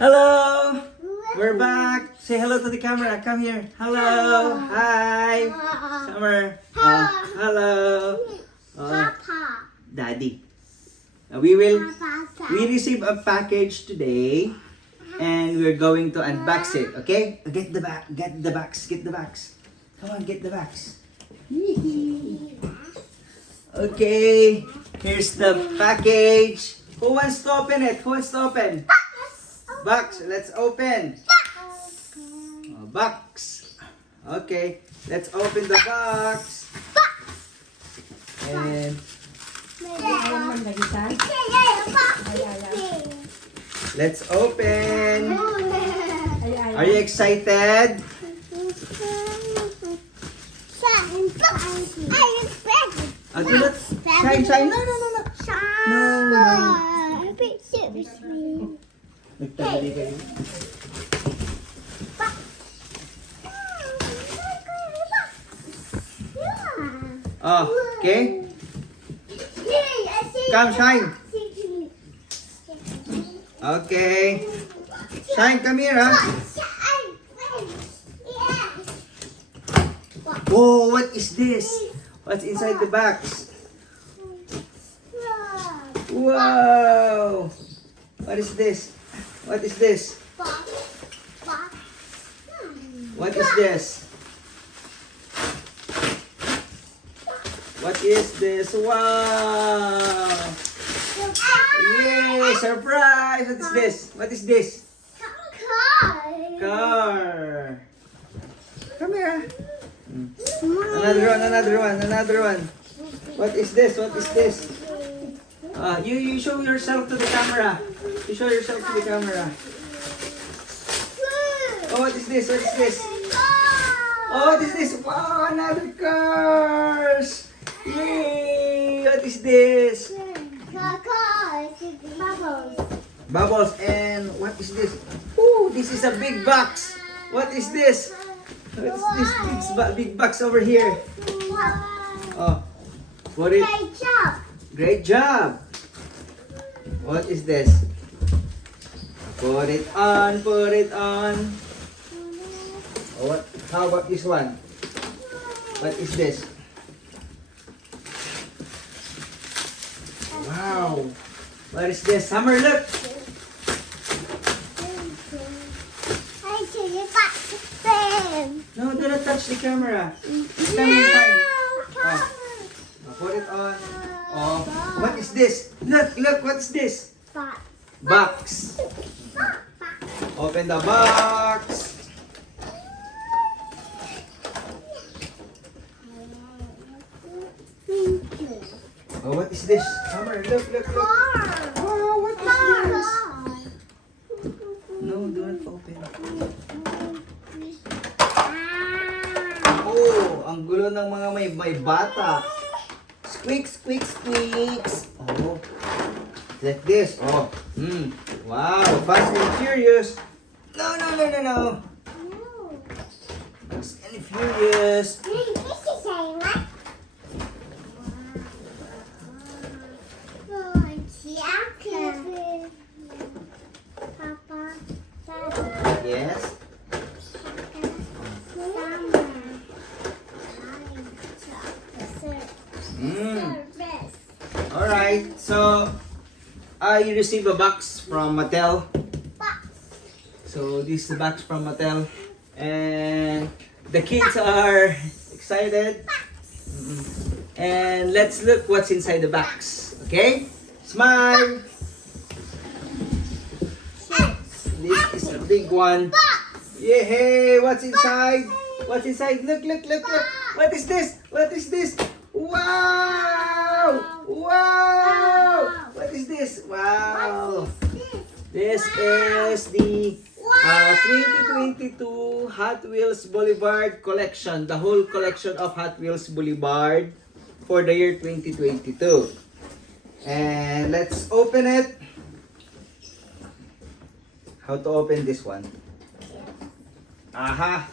Hello! We're back. Say hello to the camera. Come here. Hello. Hi. Summer. Hello. Papa. Daddy. We receive a package today and we're going to unbox it, okay? Get the box. Come on, get the box. Okay, here's the package. Who wants to open it? Box. Let's open. Box. Okay, let's open the box. And let's open. Are you excited? Do not shine. No. Nagtali kayo. Okay. Come, shine. Okay. Shine, come here, huh? Whoa, what is this? What's inside the box? Wow! What is this? What is this? What is this? What is this? Wow! Yay! Surprise! What is this? What is this? Car! Come here. Another one. What is this? You show yourself to the camera. Oh, what is this? Oh, what is this? Wow, another cars! Yay! What is this? Bubbles. And what is this? Oh, this is a big box. What is this? What's this big box over here? Oh, put it. Great job. What is this? Put it on. Oh, what? How about this one? What is this? Wow. What is this? Summer, look. No, do not touch the camera. It's coming time. Oh. Put it on. Oh, what is this? Look, what is this? Box. Open the box. Oh, what is this? Summer, look. Oh, what is this? No, don't open. Oh, ang gulo ng mga may bata. Squeaks. Oh, like this. Oh, wow, Fast and Furious. No. Fast and Furious. Yes. Alright, so I received a box from Mattel. So this is the box from Mattel. And the kids are excited. And let's look what's inside the box. Okay? Smile! This is a big one. Yay! What's inside? Look. What is this? Wow! What is this? Wow! This is the 2022 Hot Wheels Boulevard collection. The whole collection of Hot Wheels Boulevard for the year 2022. And let's open it. How to open this one? Aha!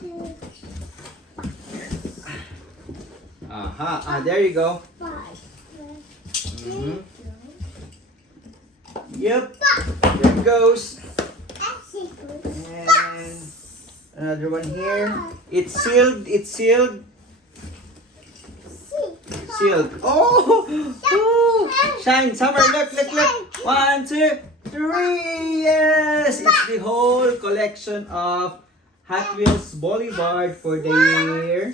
There you go. Yep. There it goes. And another one here. It's sealed. It's sealed. Sealed. Oh! Oh! Shine. Summer. Look, look, look. 1, 2, 3. Yes! It's the whole collection of Hot Wheels Boulevard for the year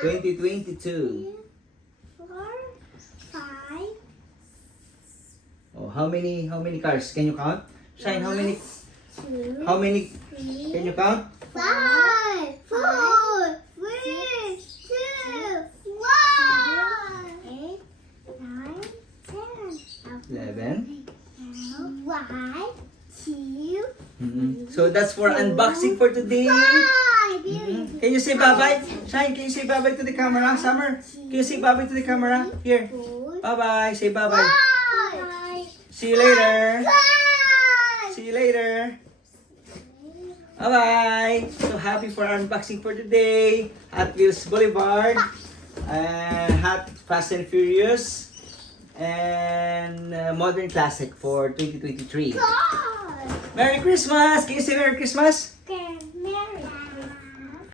2022. 4, 5, Oh, how many cars? Can you count? Shine, how many? 2, How many? 3, Can you count? 5, 4, 3, 2, 1, 8, 9, 10, 11. 1, 2, So that's for unboxing for today. 5. Can you say bye-bye? Shine, can you say bye-bye to the camera? Summer, can you say bye-bye to the camera? Here. Bye-bye. Say bye-bye. See you later. See you later. Bye-bye. So happy for our unboxing for today. Hot Wheels Boulevard. Hot Fast and Furious. And Modern Classic for 2023. Merry Christmas! Can you say Merry Christmas?